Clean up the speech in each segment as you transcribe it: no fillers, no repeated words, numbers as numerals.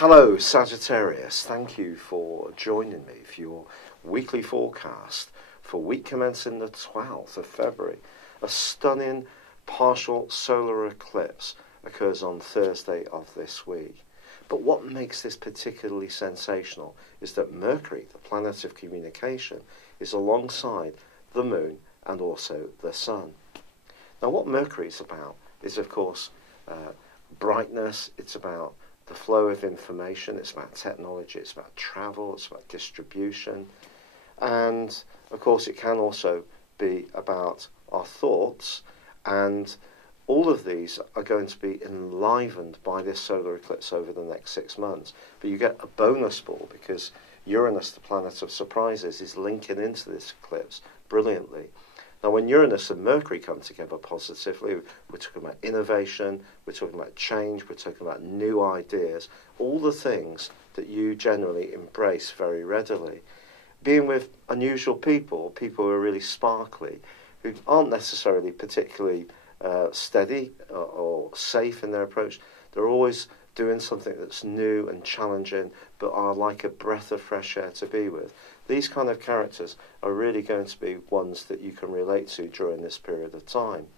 Hello Sagittarius, thank you for joining me for your weekly forecast for week commencing the 12th of February. A stunning partial solar eclipse occurs on Thursday of this week. But what makes this particularly sensational is that Mercury, the planet of communication, is alongside the Moon and also the Sun. Now what Mercury is about is of course brightness, it's about the flow of information, it's about technology, it's about travel, it's about distribution, and of course it can also be about our thoughts, and all of these are going to be enlivened by this solar eclipse over the next 6 months. But you get a bonus ball because Uranus, the planet of surprises, is linking into this eclipse brilliantly. Now, when Uranus and Mercury come together positively, we're talking about innovation, we're talking about change, we're talking about new ideas, all the things that you generally embrace very readily. Being with unusual people who are really sparkly, who aren't necessarily particularly steady or safe in their approach, they're always doing something that's new and challenging, but are like a breath of fresh air to be with. These kind of characters are really going to be ones that you can relate to during this period of time.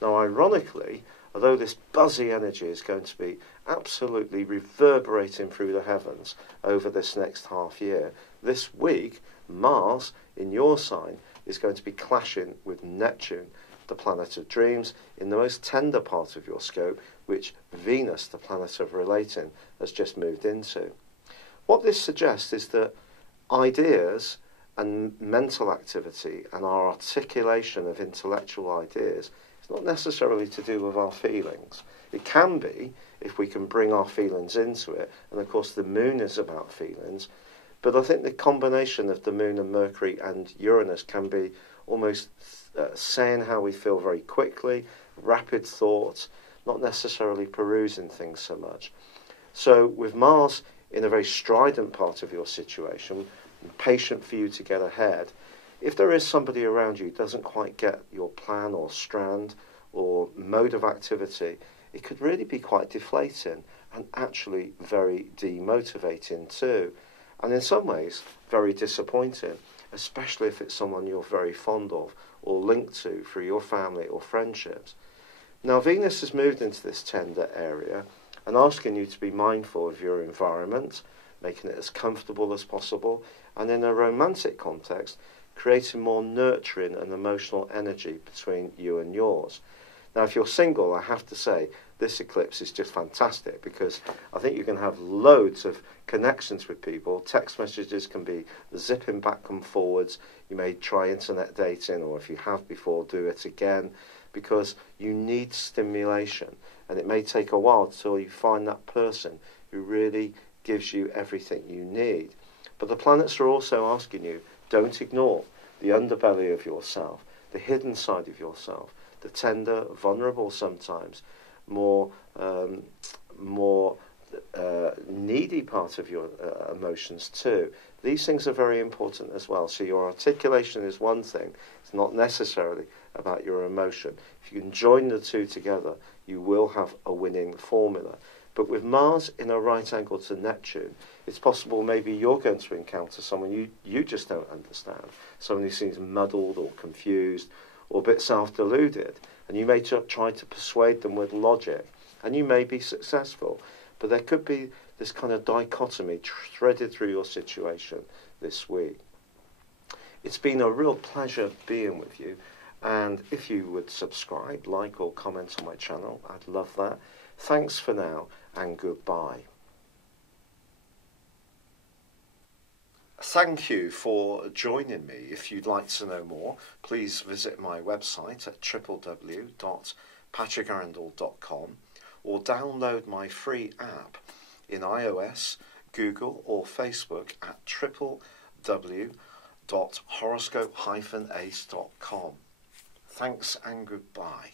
Now, ironically, although this buzzy energy is going to be absolutely reverberating through the heavens over this next half year, this week, Mars, in your sign, is going to be clashing with Neptune, the planet of dreams, in the most tender part of your scope, which Venus, the planet of relating, has just moved into. What this suggests is that ideas and mental activity and our articulation of intellectual ideas is not necessarily to do with our feelings. It can be if we can bring our feelings into it, and of course the Moon is about feelings, but I think the combination of the Moon and Mercury and Uranus can be almost saying how we feel very quickly, rapid thoughts, not necessarily perusing things so much. So with Mars in a very strident part of your situation, patient for you to get ahead, if there is somebody around you who doesn't quite get your plan or strand or mode of activity, it could really be quite deflating and actually very demotivating too. And in some ways, very disappointing, especially if it's someone you're very fond of or linked to through your family or friendships. Now, Venus has moved into this tender area and asking you to be mindful of your environment, making it as comfortable as possible, and in a romantic context, creating more nurturing and emotional energy between you and yours. Now, if you're single, I have to say, this eclipse is just fantastic because I think you can have loads of connections with people. Text messages can be zipping back and forwards. You may try internet dating, or if you have before, do it again, because you need stimulation. And it may take a while till you find that person who really gives you everything you need. But the planets are also asking you, don't ignore the underbelly of yourself, the hidden side of yourself, the tender, vulnerable sometimes, more needy part of your emotions too. These things are very important as well. So your articulation is one thing. It's not necessarily about your emotion. If you can join the two together, you will have a winning formula. But with Mars in a right angle to Neptune, it's possible maybe you're going to encounter someone you just don't understand, someone who seems muddled or confused or a bit self-deluded. And you may try to persuade them with logic, and you may be successful. But there could be this kind of dichotomy threaded through your situation this week. It's been a real pleasure being with you, and if you would subscribe, like or comment on my channel, I'd love that. Thanks for now, and goodbye. Thank you for joining me. If you'd like to know more, please visit my website at www.patrickarundell.com or download my free app in iOS, Google or Facebook at www.horoscope-ace.com. Thanks and goodbye.